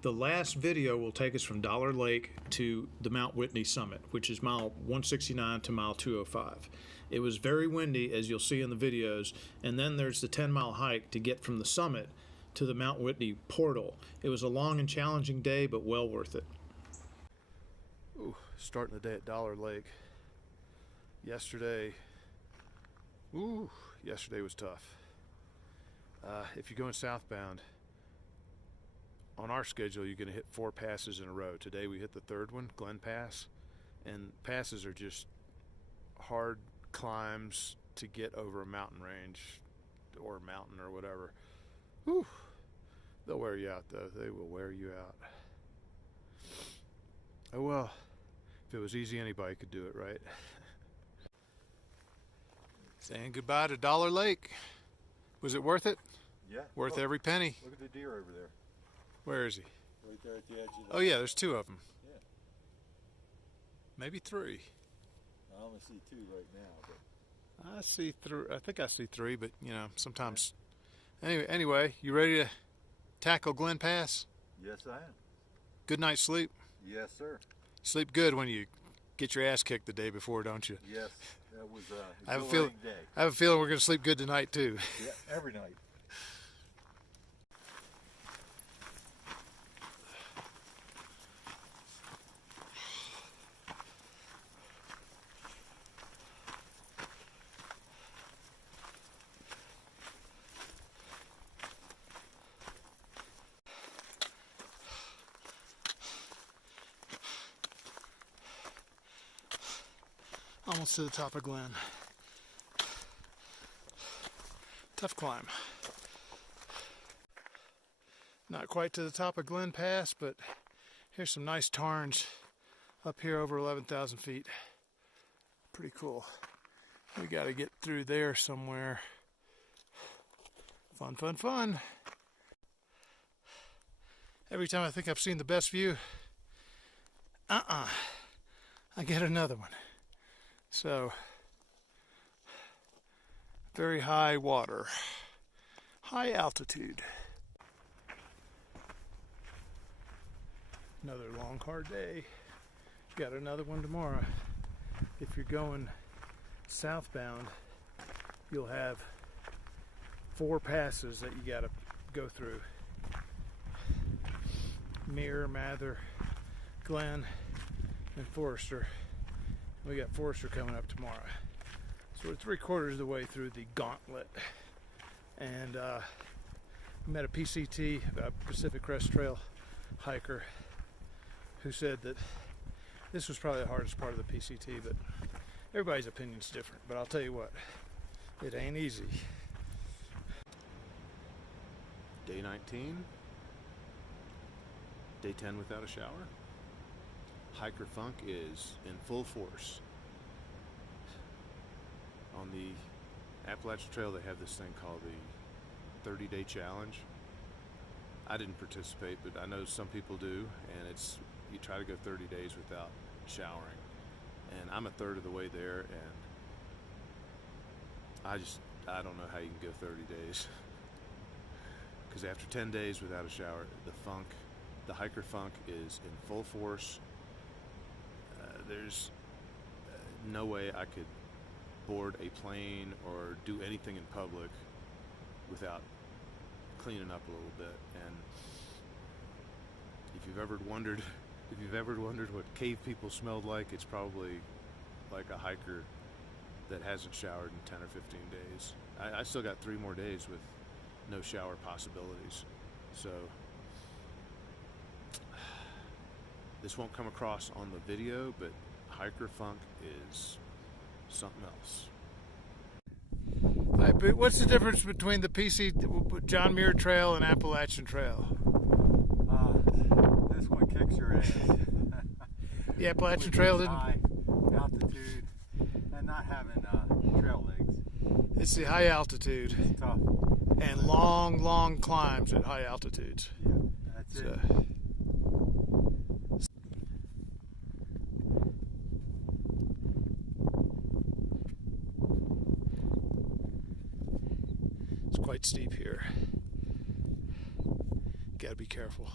The last video will take us from Dollar Lake to the Mount Whitney summit, which is mile 169 to mile 205. It was very windy, as you'll see in the videos, and then there's the 10-mile hike to get from the summit to the Mount Whitney portal. It was a long and challenging day, but well worth it. Ooh, starting the day at Dollar Lake. Yesterday was tough. If you're going southbound, on our schedule, you're going to hit 4 passes in a row. Today we hit the third one, Glen Pass, and passes are just hard climbs to get over a mountain range or mountain or whatever. Whew. They'll wear you out, though. They will wear you out. Oh well, if it was easy, anybody could do it, right? Saying goodbye to Dollar Lake. Was it worth it? Yeah. Worth every penny. Look at the deer over there. Where is he? Right there at the edge of the... Oh yeah, there's 2 of them. Yeah. Maybe 3. I only see 2 right now, but... I see 3. I think I see 3, but you know, sometimes. Anyway, you ready to tackle Glen Pass? Yes, I am. Good night's sleep? Yes, sir. Sleep good when you get your ass kicked the day before, don't you? Yes, that was a I have a day. I have a feeling we're going to sleep good tonight too. Yeah, every night. Almost to the top of Glen. Tough climb. Not quite to the top of Glen Pass, but here's some nice tarns up here over 11,000 feet. Pretty cool. We got to get through there somewhere. Fun, fun, fun. Every time I think I've seen the best view, I get another one. So, very high water, high altitude. Another long, hard day. Got another one tomorrow. If you're going southbound, you'll have 4 passes that you got to go through. Mirror, Mather, Glen, and Forester. We got Forester coming up tomorrow. So we're 3/4 of the way through the gauntlet. And met a PCT, a Pacific Crest Trail hiker, who said that this was probably the hardest part of the PCT, but everybody's opinion's different. But I'll tell you what, it ain't easy. Day 19, day 10 without a shower. Hiker funk is in full force. On the Appalachian Trail, they have this thing called the 30-day challenge. I didn't participate, but I know some people do, and it's you try to go 30 days without showering. And I'm a third of the way there, and I don't know how you can go 30 days. Because after 10 days without a shower, the hiker funk is in full force. There's no way I could board a plane or do anything in public without cleaning up a little bit. And if you've ever wondered what cave people smelled like, it's probably like a hiker that hasn't showered in 10 or 15 days. I still got 3 more days with no shower possibilities. So this won't come across on the video, but hiker funk is something else. All right, but what's the difference between the John Muir Trail and Appalachian Trail? This one kicks your ass. The Appalachian Trail didn't. High altitude and not having trail legs. It's the high altitude. It's tough. And long climbs at high altitudes. Yeah, that's it. It's quite steep here. Gotta be careful.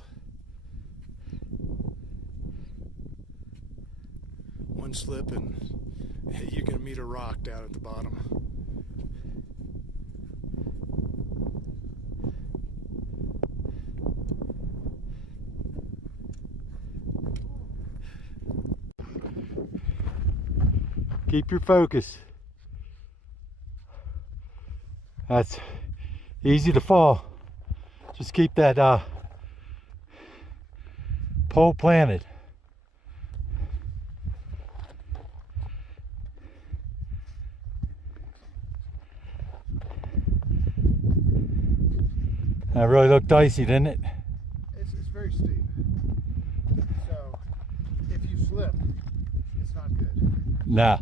one slip and you can meet a rock down at the bottom. Keep your focus. That's easy to fall. Just keep that pole planted. That really looked dicey, didn't it? It's very steep. So if you slip, it's not good. Nah.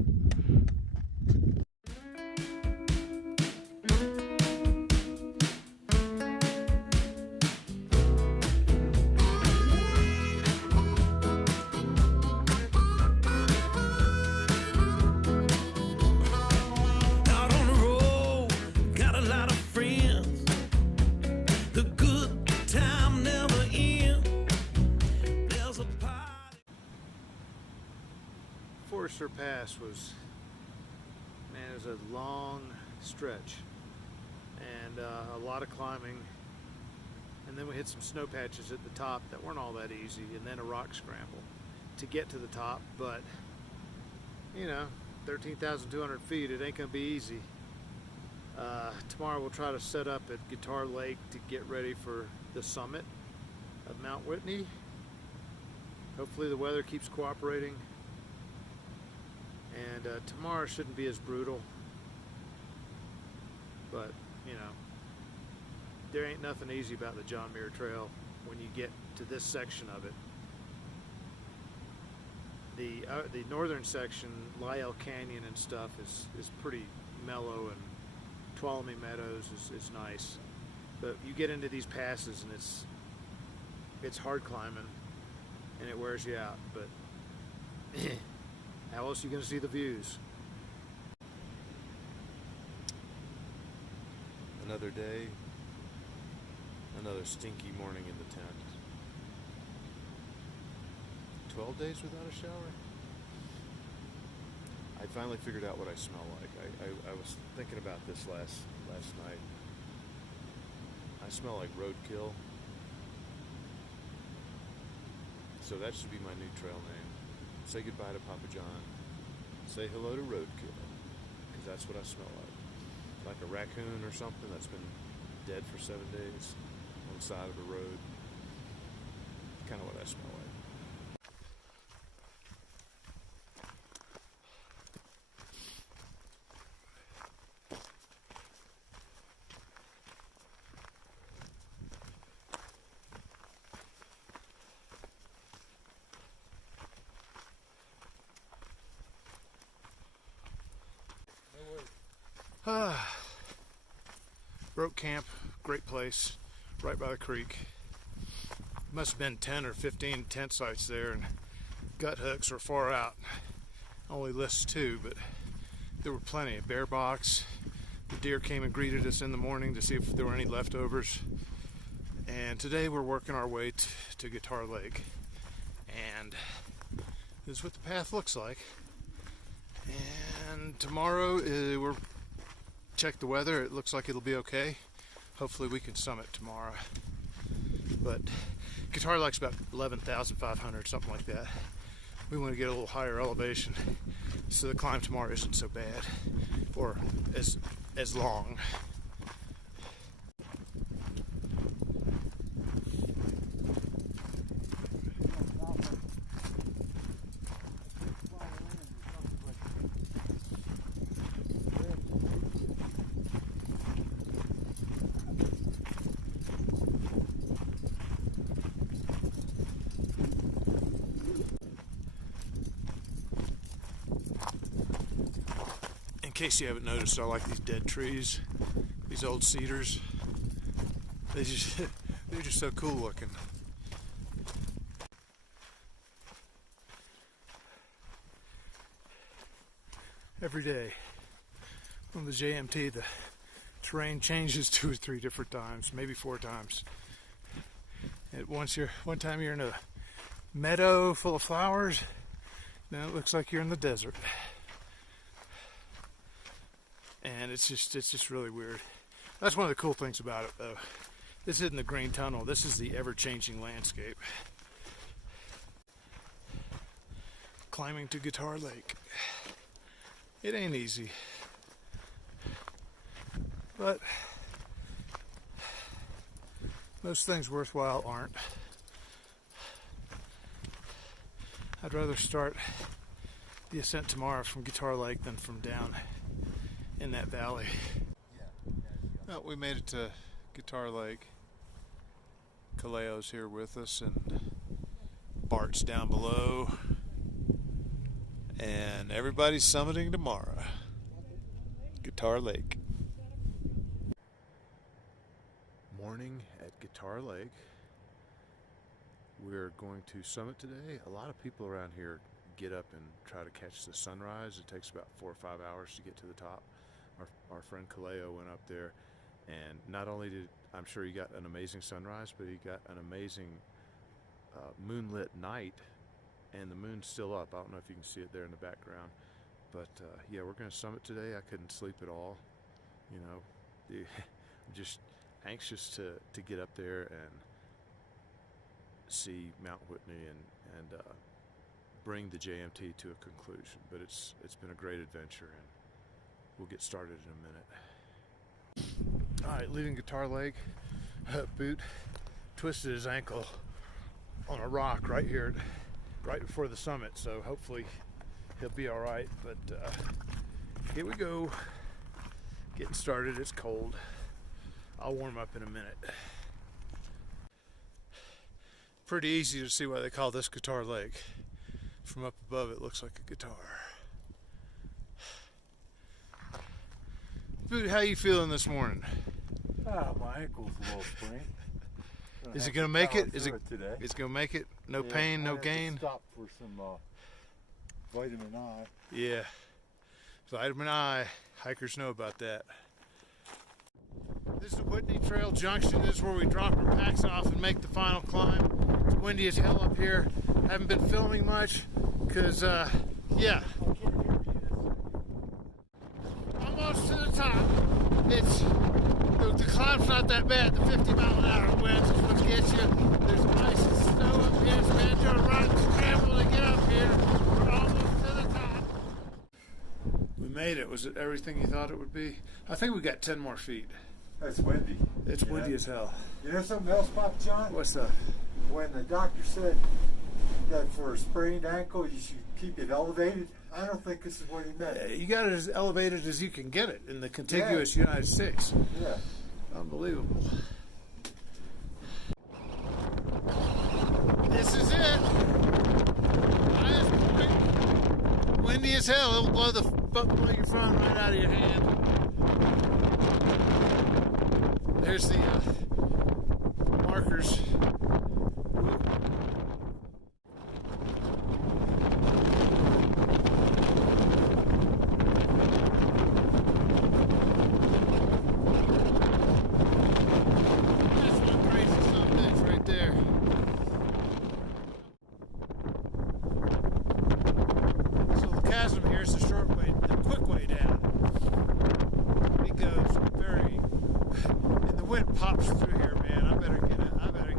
Forester Pass was, man, it was a long stretch and a lot of climbing, and then we hit some snow patches at the top that weren't all that easy, and then a rock scramble to get to the top. But you know, 13,200 feet, it ain't gonna be easy. Tomorrow we'll try to set up at Guitar Lake to get ready for the summit of Mount Whitney. Hopefully the weather keeps cooperating. And tomorrow shouldn't be as brutal, but you know, there ain't nothing easy about the John Muir Trail when you get to this section of it. The northern section, Lyell Canyon and stuff, is pretty mellow, and Tuolumne Meadows is nice, but you get into these passes and it's hard climbing and it wears you out. But how else are you going to see the views? Another day, another stinky morning in the tent. 12 days without a shower? I finally figured out what I smell like. I was thinking about this last night. I smell like roadkill. So that should be my new trail name. Say goodbye to Papa John. Say hello to roadkill, because that's what I smell like. Like a raccoon or something that's been dead for 7 days on the side of a road. Kind of what I smell like. Broke camp, great place, right by the creek. Must have been 10 or 15 tent sites there, and gut hooks were far out. Only lists 2, but there were plenty of bear box. The deer came and greeted us in the morning to see if there were any leftovers. And today we're working our way to Guitar Lake, and this is what the path looks like. And tomorrow we're check the weather. It looks like it'll be okay. Hopefully we can summit tomorrow. But Guitar Lake's about 11,500, something like that. We want to get a little higher elevation so the climb tomorrow isn't so bad or as long. In case you haven't noticed, I like these dead trees, these old cedars. They're just so cool looking. Every day on the JMT, the terrain changes 2 or 3 different times, maybe 4 times. One time you're in a meadow full of flowers. Now it looks like you're in the desert. And it's just really weird. That's one of the cool things about it, though. This isn't the green tunnel. This is the ever-changing landscape. Climbing to Guitar Lake. It ain't easy. But most things worthwhile aren't. I'd rather start the ascent tomorrow from Guitar Lake than from down in that valley. Well, we made it to Guitar Lake. Kaleo's here with us, and Bart's down below. And everybody's summiting tomorrow. Guitar Lake. Morning at Guitar Lake. We're going to summit today. A lot of people around here get up and try to catch the sunrise. It takes about 4 or 5 hours to get to the top. Our friend Kaleo went up there, and not only did, I'm sure he got an amazing sunrise, but he got an amazing moonlit night, and the moon's still up. I don't know if you can see it there in the background, but yeah, we're going to summit today. I couldn't sleep at all. You know, I'm just anxious to get up there and see Mount Whitney and bring the JMT to a conclusion. But it's been a great adventure, and we'll get started in a minute. All right, leaving Guitar Lake. Boot twisted his ankle on a rock right here, right before the summit. So hopefully he'll be all right. But here we go, getting started. It's cold. I'll warm up in a minute. Pretty easy to see why they call this Guitar Lake. From up above, it looks like a guitar. Boot, how you feeling this morning? My ankle's a little sprained. Is it gonna make it? Today. It's gonna make it? No pain, no gain? Stop for some vitamin I. Yeah, vitamin I. Hikers know about that. This is the Whitney Trail Junction. This is where we drop our packs off and make the final climb. It's windy as hell up here. Haven't been filming much because, yeah. Almost to the top. The climb's not that bad. The 50-mile-an-hour winds is what gets you. There's ice and snow up here. It's been doing a run and scramble to get up here. We're almost to the top. We made it. Was it everything you thought it would be? I think we got 10 more feet. It's windy. It's windy as hell. You know something else, Papa John? What's up? When the doctor said that for a sprained ankle you should keep it elevated, I don't think this is what he meant. You got it as elevated as you can get it in the contiguous United States. Yeah. Unbelievable. This is it. Highest point. Windy as hell. It'll blow your phone right out of your hand. There's the markers. Here's the short way, the quick way down. It goes very, and the wind pops through here, man. I better get out. Of the way.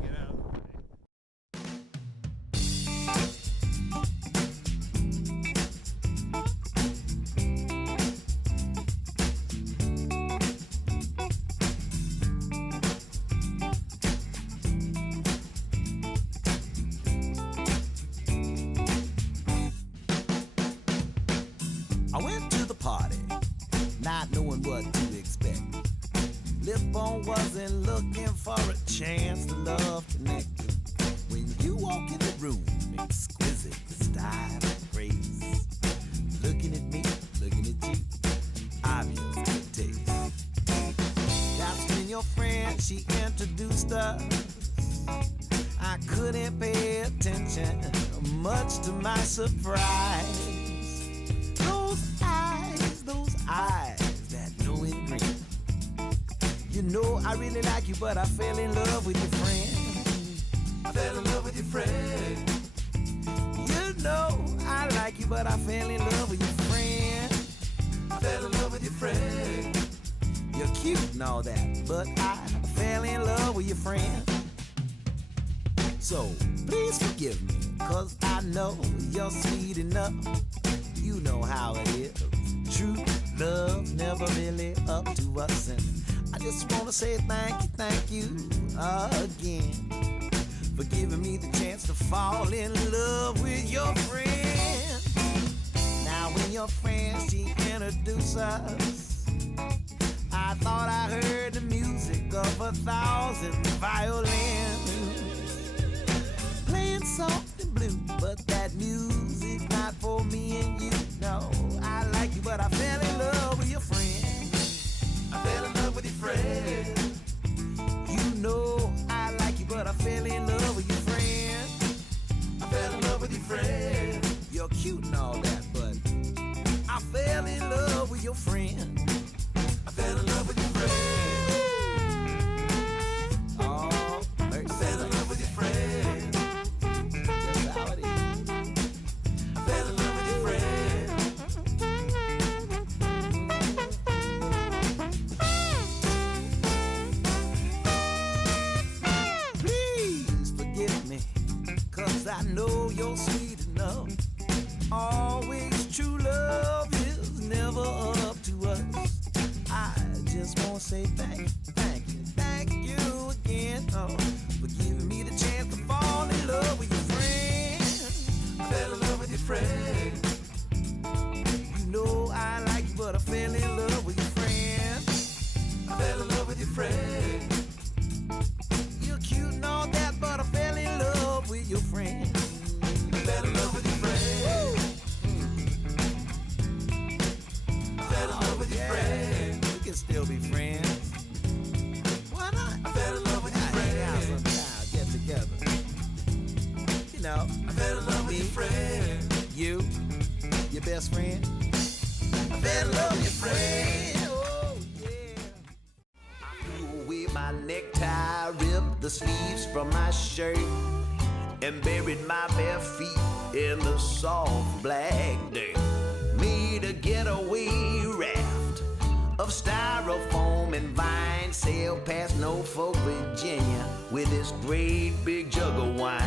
I went to the party, not knowing what to expect. Lip-on wasn't looking for a chance to love connect. When you walk in the room, exquisite style and grace. Looking at me, looking at you, obvious good taste. That's when your friend, she introduced us. I couldn't pay attention, much to my surprise. Those eyes that knowing green. You know I really like you, but I fell in love with your friend. I fell in love with your friend. You know I like you, but I fell in love with your friend. I fell in love with your friend. You're cute and all that, but I fell in love with your friend. So please forgive me, 'cause I know you're sweet enough. You know how it is. True love's never really up to us. And I just wanna say thank you again for giving me the chance to fall in love with your friend. Now when your friend, she introduced us, I thought I heard the music of 1,000 violins playing soft and blue, but that music's not for me and you. No, I like you, but I fell in love with your friend. I fell in love with your friend. You know I like you, but I fell in love with your friend. I fell in love with your friend. You're cute and all that, but I fell in love with your friend. I fell in love with your friend. Oh, I fell in love with your friend. that's how it is. I fell in love with your friend. Please forgive me, 'cause I know you're sweet enough. Always true love is never up to us. I just wanna say thank you again, for giving me the chance to fall in love with your friend. I fell in love with your friend. You know I like you, but I fell in love with your friend. I fell in love with your friend. You're cute and all that, but I fell in love with your friend. I fell in love with your friend. I fell in love with your friend. We can still be friends. Why not? I fell in love with your Hang out friend. sometime, get together. You know, I fell in love with your friend. you, your best friend. I fell in love with your friend. Oh, yeah. I threw away my necktie, ripped the sleeves from my shirt, and buried my bare feet in the soft black dirt. Made a getaway raft of styrofoam and vine, sailed past Norfolk, Virginia, with this great big jug of wine.